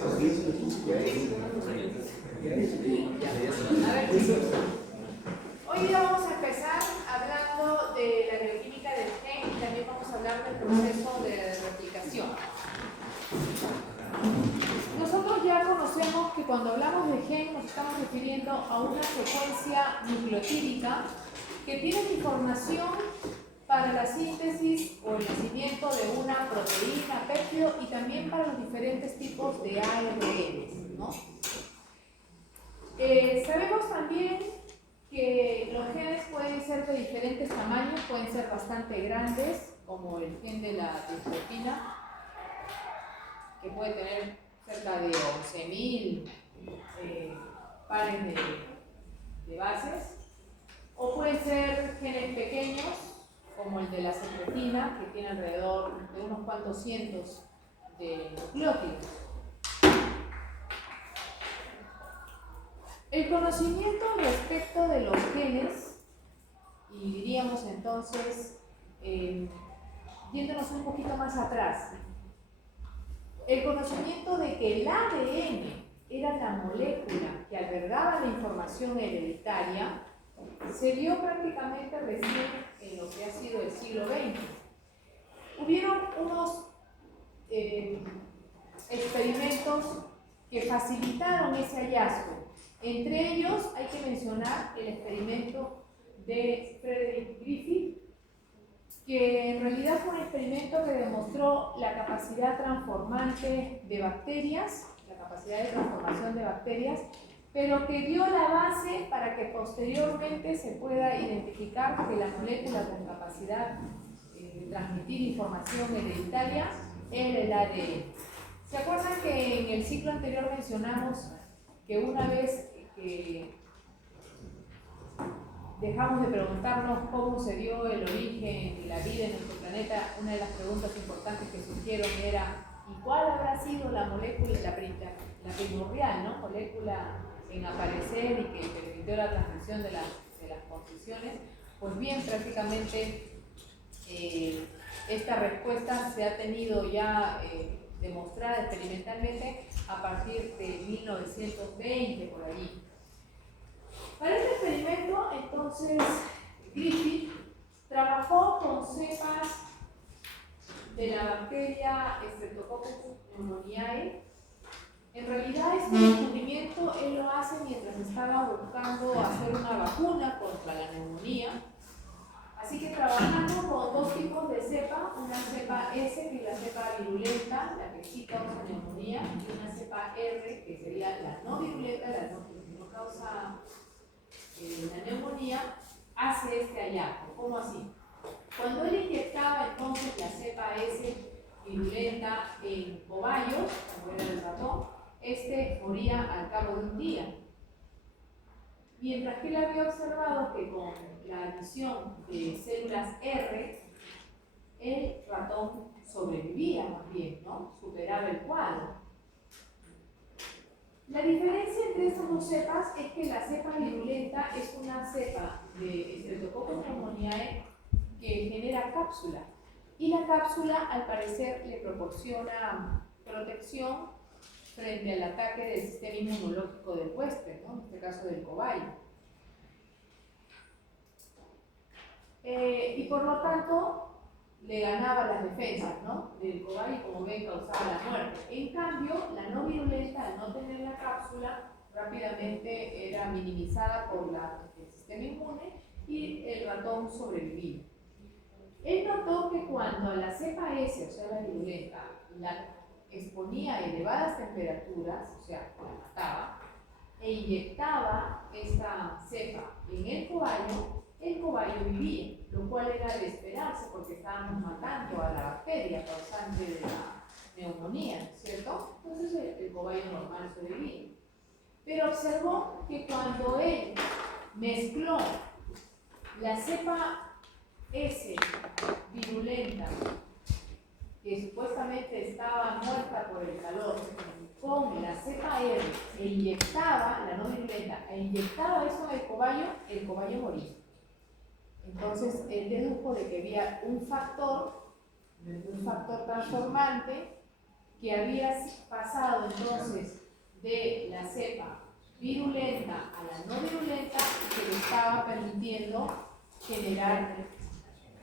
A ver, chicos. Hoy día vamos a empezar hablando de la bioquímica del gen y también vamos a hablar del proceso de replicación. Nosotros ya conocemos que cuando hablamos de gen nos estamos refiriendo a una secuencia nucleotídica que tiene información para la síntesis o el nacimiento de una proteína, péptido y también para los diferentes tipos de ARN, ¿no? Sabemos también que los genes pueden ser de diferentes tamaños, pueden ser bastante grandes, como el gen de la dystropina, que puede tener cerca de 11.000 pares de bases, o pueden ser genes pequeños, como el de la secretina, que tiene alrededor de unos cuantos cientos de nucleótidos. El conocimiento respecto de los genes, y diríamos entonces, yéndonos un poquito más atrás, el conocimiento de que el ADN era la molécula que albergaba la información hereditaria se dio prácticamente recién en lo que ha sido el siglo XX. Hubieron unos experimentos que facilitaron ese hallazgo. Entre ellos hay que mencionar el experimento de Frederick Griffith, que en realidad fue un experimento que demostró la capacidad transformante de bacterias, la capacidad de transformación de bacterias, pero que dio la base para que posteriormente se pueda identificar que la molécula con capacidad de transmitir información hereditaria era el ADN. ¿Se acuerdan que en el ciclo anterior mencionamos que una vez que dejamos de preguntarnos cómo se dio el origen de la vida en nuestro planeta, una de las preguntas importantes que surgieron era ¿y cuál habrá sido la molécula, la primordial, ¿no? Molécula en aparecer y que permitió la transmisión de las posiciones? Pues bien, prácticamente esta respuesta se ha tenido ya demostrada experimentalmente a partir de 1920, por allí. Para este experimento, entonces, Griffith trabajó con cepas de la bacteria Streptococcus pneumoniae. En realidad, este descubrimiento él lo hace mientras estaba buscando hacer una vacuna contra la neumonía. Así que trabajando con dos tipos de cepa, una cepa S, que es la cepa virulenta, la que sí causa neumonía, y una cepa R, que sería la no virulenta, la que no causa la neumonía, hace este hallazgo. ¿Cómo así? Cuando él inyectaba entonces la cepa S virulenta en cobayos, como era el ratón, este moría al cabo de un día. Mientras que él había observado que con la adición de células R, el ratón sobrevivía más bien, ¿no? Superaba el cuadro. La diferencia entre estas dos cepas es que la cepa virulenta es una cepa de Streptococcus pneumoniae que genera cápsula. Y la cápsula, al parecer, le proporciona protección frente al ataque del sistema inmunológico del huésped, ¿no? En este caso del cobayo. Y por lo tanto, le ganaba las defensas, ¿no? Del cobayo y, como ven, causaba la muerte. En cambio, la no virulenta, al no tener la cápsula, rápidamente era minimizada por el sistema inmune y el ratón sobrevivía. Él notó que cuando la cepa S, o sea la virulenta, la exponía a elevadas temperaturas, o sea, la mataba, e inyectaba esta cepa en el cobayo vivía, lo cual era de esperarse porque estábamos matando a la bacteria causante de la neumonía, ¿cierto? Entonces el cobayo normal sobrevivía. Pero observó que cuando él mezcló la cepa S virulenta, que supuestamente estaba muerta por el calor, con la cepa R e inyectaba, la no virulenta, e inyectaba eso en el cobayo moría. Entonces él dedujo de que había un factor transformante que había pasado entonces de la cepa virulenta a la no virulenta y que le estaba permitiendo generar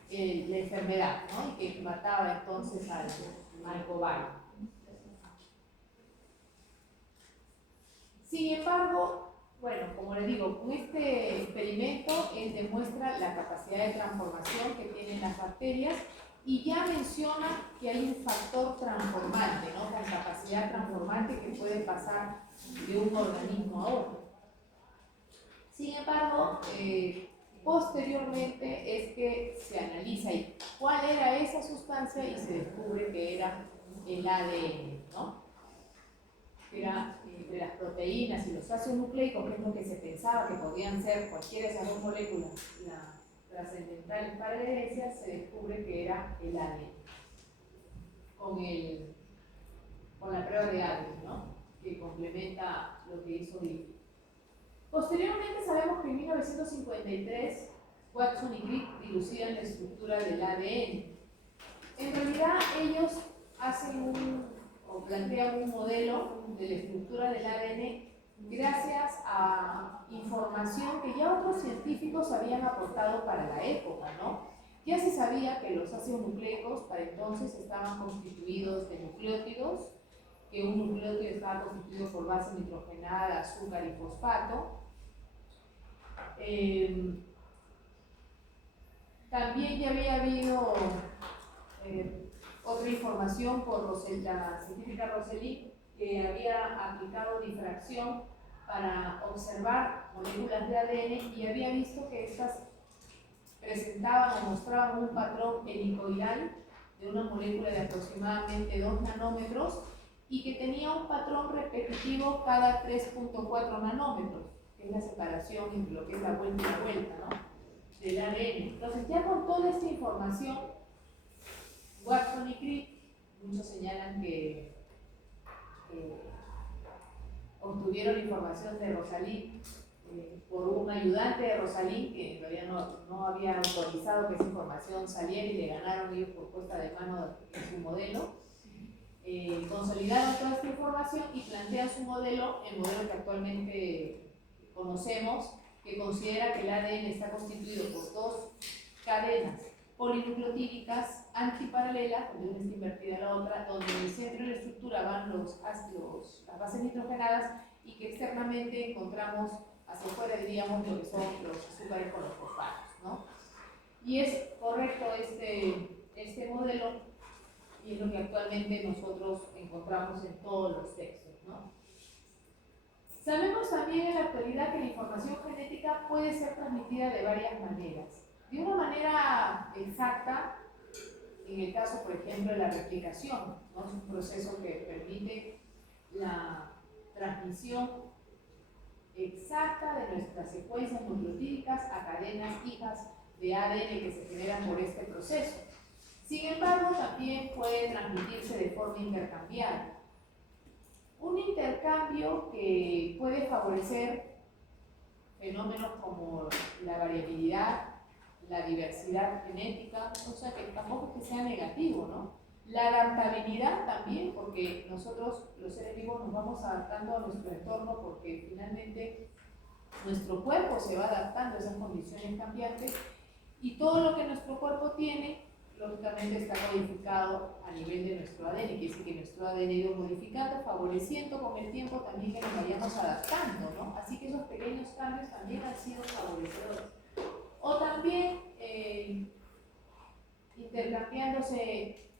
la enfermedad, ¿no? Y que mataba entonces al cobayo. Sin embargo, bueno, como les digo, con este experimento él demuestra la capacidad de transformación que tienen las bacterias y ya menciona que hay un factor transformante, ¿no? Con capacidad transformante que puede pasar de un organismo a otro. Sin embargo, posteriormente es que se analiza cuál era esa sustancia y se descubre que era el ADN, ¿no? Que era de las proteínas y los ácidos nucleicos, que es lo que se pensaba que podían ser cualquiera de esas dos moléculas trascendentales para la herencia, se descubre que era el ADN con la prueba de ADN, ¿no? Que complementa lo que hizo Griffith. Posteriormente sabemos que en 1953 Watson y Crick dilucidan la estructura del ADN. En realidad ellos plantean un modelo de la estructura del ADN gracias a información que ya otros científicos habían aportado para la época, ¿no? Ya se sabía que los ácidos nucleicos para entonces estaban constituidos de nucleótidos, que un nucleótido estaba constituido por base nitrogenada, azúcar y fosfato. También ya había habido otra información por la científica Rosselli, que había aplicado difracción para observar moléculas de ADN y había visto que estas presentaban o mostraban un patrón helicoidal de una molécula de aproximadamente 2 nanómetros y que tenía un patrón repetitivo cada 3.4 nanómetros, que es la separación entre lo que es la vuelta y la vuelta, ¿no? Del ADN. Entonces, ya con toda esta información, Watson y Crick, muchos señalan que obtuvieron información de Rosalind por un ayudante de Rosalind que en realidad no había autorizado que esa información saliera y le ganaron ellos por puesta de mano en su modelo. Consolidaron toda esta información y plantean su modelo, el modelo que actualmente conocemos, que considera que el ADN está constituido por dos cadenas polinucleotídicas antiparalelas, donde una está invertida a la otra, donde en el centro de la estructura van las bases nitrogenadas y que externamente encontramos hacia afuera, diríamos, lo que son los azúcares con los fosfatos, ¿no? Y es correcto este modelo y es lo que actualmente nosotros encontramos en todos los textos, ¿no? Sabemos también en la actualidad que la información genética puede ser transmitida de varias maneras. De una manera exacta, en el caso, por ejemplo, de la replicación, ¿no? Es un proceso que permite la transmisión exacta de nuestras secuencias nucleotídicas a cadenas hijas de ADN que se generan por este proceso. Sin embargo, también puede transmitirse de forma intercambiada. Un intercambio que puede favorecer fenómenos como la variabilidad, la diversidad genética, o sea que tampoco es que sea negativo, ¿no? La adaptabilidad también, porque nosotros los seres vivos nos vamos adaptando a nuestro entorno porque finalmente nuestro cuerpo se va adaptando a esas condiciones cambiantes y todo lo que nuestro cuerpo tiene lógicamente está codificado a nivel de nuestro ADN, quiere decir que nuestro ADN ha ido modificando, favoreciendo con el tiempo también que nos vayamos adaptando, ¿no? Así que esos pequeños cambios también han sido favorecedores. O también intercambiándose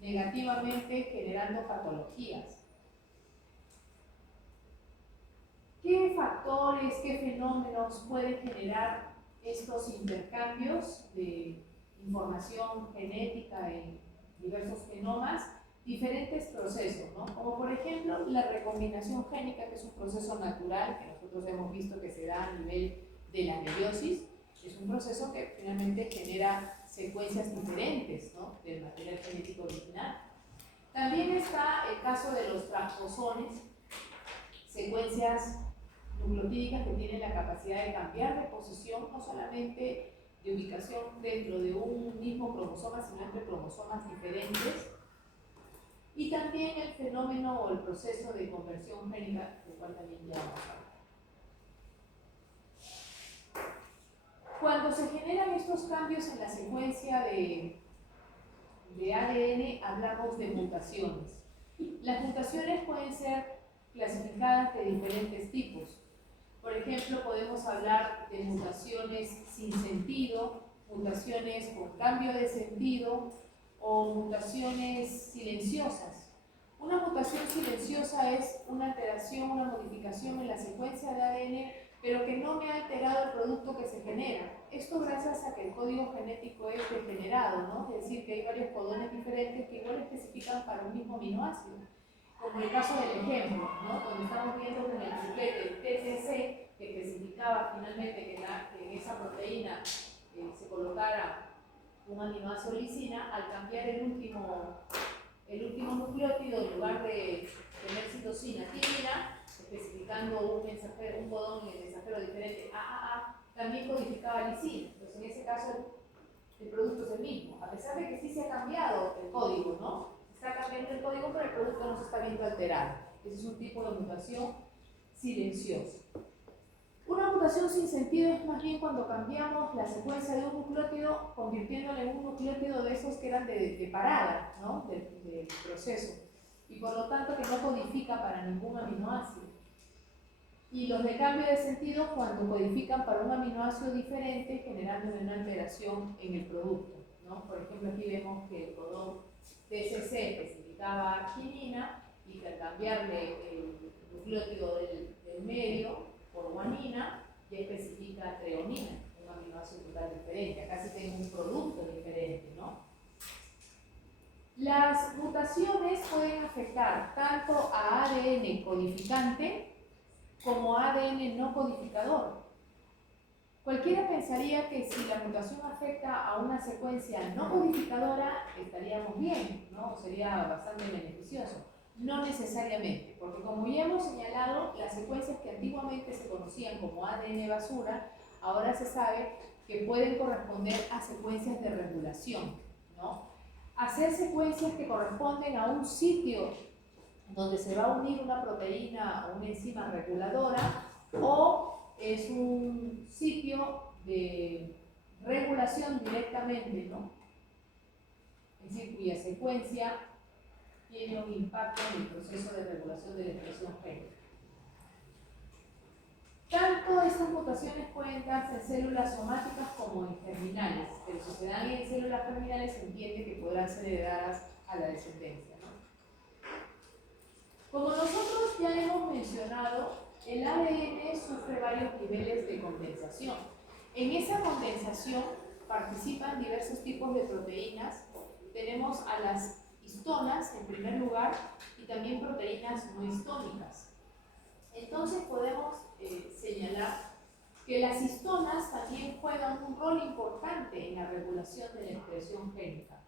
negativamente, generando patologías. ¿Qué factores, qué fenómenos pueden generar estos intercambios de información genética en diversos genomas? Diferentes procesos, ¿no? Como por ejemplo la recombinación génica, que es un proceso natural que nosotros hemos visto que se da a nivel de la meiosis. Es un proceso que finalmente genera secuencias diferentes, ¿no? Del material genético original. También está el caso de los transposones, secuencias nucleotídicas que tienen la capacidad de cambiar de posición, no solamente de ubicación dentro de un mismo cromosoma, sino entre cromosomas diferentes. Y también también el fenómeno o el proceso de conversión génica, del cual también ya vamos a hablar. Cuando se generan estos cambios en la secuencia de ADN, hablamos de mutaciones. Las mutaciones pueden ser clasificadas de diferentes tipos. Por ejemplo, podemos hablar de mutaciones sin sentido, mutaciones con cambio de sentido o mutaciones silenciosas. Una mutación silenciosa es una alteración, una modificación en la secuencia de ADN, pero que no me ha alterado el producto que se genera. Esto gracias a que el código genético es degenerado, ¿no? Es decir, que hay varios codones diferentes que igual especifican para un mismo aminoácido. Como el caso del ejemplo, ¿no? Donde estamos viendo que en el triplete el TCC, que especificaba finalmente que en esa proteína se colocara un aminoácido lisina, al cambiar el último nucleótido, en lugar de tener citosina, timina, especificando un codón en el mensajero diferente AAA, también codificaba lisina. Entonces, en ese caso, el producto es el mismo, a pesar de que sí se ha cambiado el código, ¿no? Está cambiando el código, pero el producto no se está viendo alterado. Ese es un tipo de mutación silenciosa. Una mutación sin sentido es más bien cuando cambiamos la secuencia de un nucleótido, convirtiéndolo en un nucleótido de esos que eran de parada, ¿no? Del proceso. Y por lo tanto que no codifica para ningún aminoácido. Y los de cambio de sentido cuando codifican para un aminoácido diferente, generando una alteración en el producto, ¿no? Por ejemplo, aquí vemos que el codón TCC especificaba arginina y que al cambiarle el nucleótido del medio por guanina, ya especifica treonina, un aminoácido total diferente. Acá sí tengo un producto diferente, ¿no? Las mutaciones pueden afectar tanto a ADN codificante como ADN no codificador. Cualquiera pensaría que si la mutación afecta a una secuencia no codificadora, estaríamos bien, ¿no? Sería bastante beneficioso. No necesariamente, porque como ya hemos señalado, las secuencias que antiguamente se conocían como ADN basura, ahora se sabe que pueden corresponder a secuencias de regulación, ¿no? Hacer secuencias que corresponden a un sitio donde se va a unir una proteína o una enzima reguladora, o es un sitio de regulación directamente, ¿no? Es decir, cuya secuencia tiene un impacto en el proceso de regulación de la expresión génica. Tanto estas mutaciones pueden darse en células somáticas como en germinales, pero si se dan en células germinales se entiende que podrán ser heredadas a la descendencia, ¿no? Como nosotros ya hemos mencionado, el ADN sufre varios niveles de condensación. En esa condensación participan diversos tipos de proteínas. Tenemos a las histonas en primer lugar y también proteínas no histónicas. Entonces podemos señalar que las histonas también juegan un rol importante en la regulación de la expresión génica.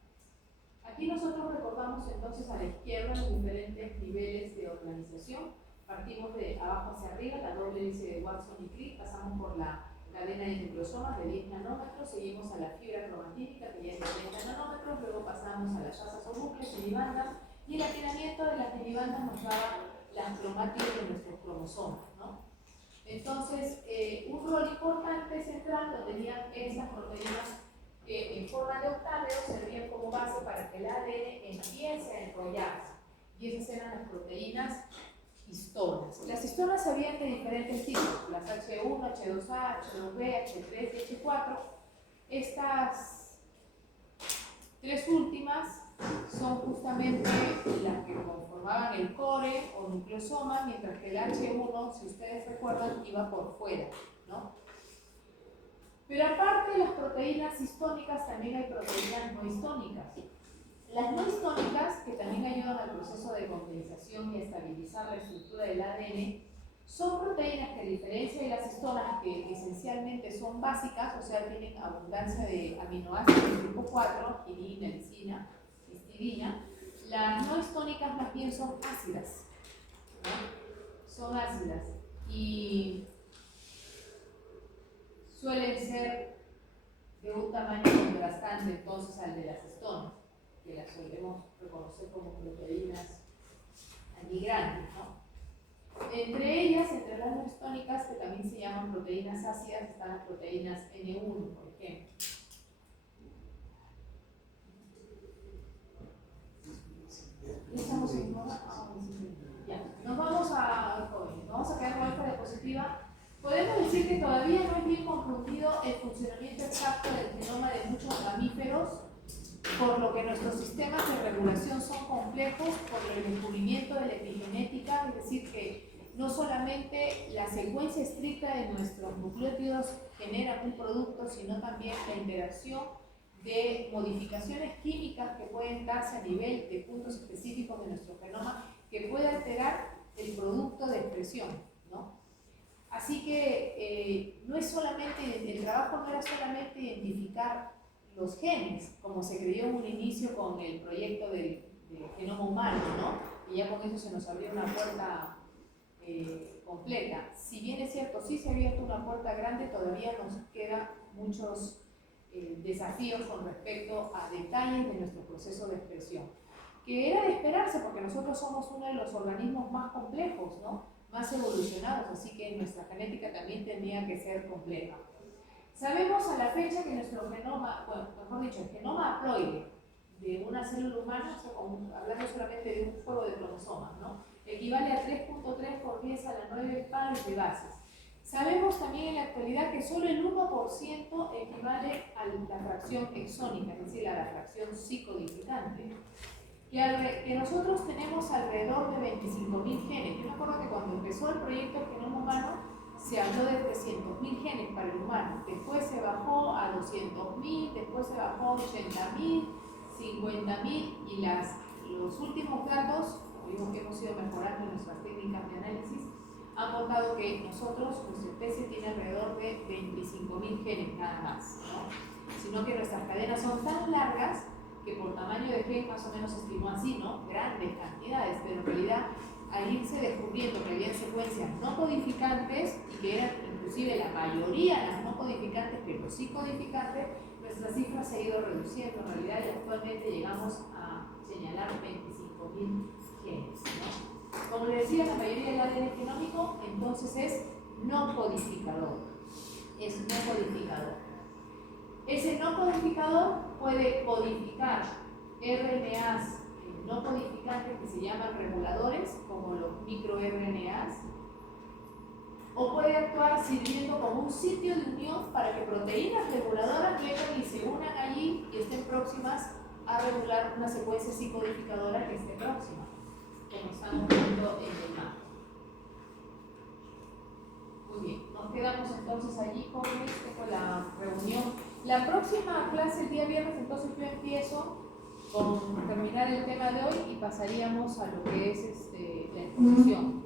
Aquí nosotros recordamos entonces a la izquierda los diferentes niveles de organización. Partimos de abajo hacia arriba, la doble hélice de Watson y Crick, pasamos por la cadena de nucleosomas de 10 nanómetros, seguimos a la fibra cromatínica que ya es de 30 nanómetros, luego pasamos a las yazas o bucles, minibandas, y el afinamiento de las minibandas nos daba las cromátidas de nuestros cromosomas, ¿no? Entonces, un rol importante central lo tenían esas proteínas que en forma de octáveo servían como base para que el ADN empiece a enrollarse. Y esas eran las proteínas histonas. Las histonas se habían de diferentes tipos, las H1, H2A, H2B, H3 y H4. Estas tres últimas son justamente las que conformaban el core o nucleosoma, mientras que el H1, si ustedes recuerdan, iba por fuera, ¿no? Pero aparte de las proteínas histónicas, también hay proteínas no histónicas. Las no histónicas, que también ayudan al proceso de condensación y a estabilizar la estructura del ADN, son proteínas que, a diferencia de las histonas, que esencialmente son básicas, o sea, tienen abundancia de aminoácidos del grupo 4, quinina, lisina, histidina. Las no histónicas más bien son ácidas, ¿no? Son ácidas y suelen ser de un tamaño contrastante entonces al de las histonas, que las solemos reconocer como proteínas migrantes, ¿no? Entre ellas, entre las no histónicas, que también se llaman proteínas ácidas, están las proteínas N1, por ejemplo. Ya, nos vamos a quedar con esta diapositiva. Podemos decir que todavía no es bien comprendido el funcionamiento exacto del genoma de muchos mamíferos, por lo que nuestros sistemas de regulación son complejos por el descubrimiento de la epigenética, es decir, que no solamente la secuencia estricta de nuestros nucleótidos genera un producto, sino también la interacción de modificaciones químicas que pueden darse a nivel de puntos específicos de nuestro genoma que puede alterar el producto de expresión, ¿no? Así que no es solamente, el trabajo no era solamente identificar los genes, como se creyó en un inicio con el proyecto del genoma humano, ¿no? Y ya con eso se nos abrió una puerta completa. Si bien es cierto, sí se ha abierto una puerta grande, todavía nos quedan muchos desafíos con respecto a detalles de nuestro proceso de expresión, que era de esperarse porque nosotros somos uno de los organismos más complejos, ¿no? Más evolucionados, así que nuestra genética también tenía que ser compleja. Sabemos a la fecha que nuestro genoma, bueno, mejor dicho, el genoma haploide de una célula humana, hablando solamente de un juego de cromosomas, ¿no? Equivale a 3.3 por 10 a la 9 pares de bases. Sabemos también en la actualidad que solo el 1% equivale a la fracción exónica, es decir, a la fracción psicodificante. Que nosotros tenemos alrededor de 25.000 genes. Yo me acuerdo que cuando empezó el proyecto del genoma humano se habló de 300.000 genes para el humano, después se bajó a 200.000, después se bajó a 80.000, 50.000 y los últimos datos, como que hemos ido mejorando nuestras técnicas de análisis, han mostrado que nosotros, nuestra especie tiene alrededor de 25.000 genes nada más, ¿no? Sino que nuestras cadenas son tan largas que por tamaño de gen más o menos se estimó así, ¿no? Grandes cantidades, pero en realidad al irse descubriendo que había secuencias no codificantes y que eran inclusive la mayoría las no codificantes, pero sí codificantes, nuestra cifra se ha ido reduciendo en realidad y actualmente llegamos a señalar 25.000 genes, ¿no? Como les decía, la mayoría del ADN genómico entonces es no codificador. Es no codificador. Ese no codificador puede codificar RNAs no codificantes que se llaman reguladores, como los microRNAs, o puede actuar sirviendo como un sitio de unión para que proteínas reguladoras vengan y se unan allí y estén próximas a regular una secuencia psicodificadora que esté próxima, como estamos viendo en el mapa. Muy bien, nos quedamos entonces allí con la reunión. La próxima clase el día viernes, entonces yo empiezo con terminar el tema de hoy y pasaríamos a lo que es la exposición.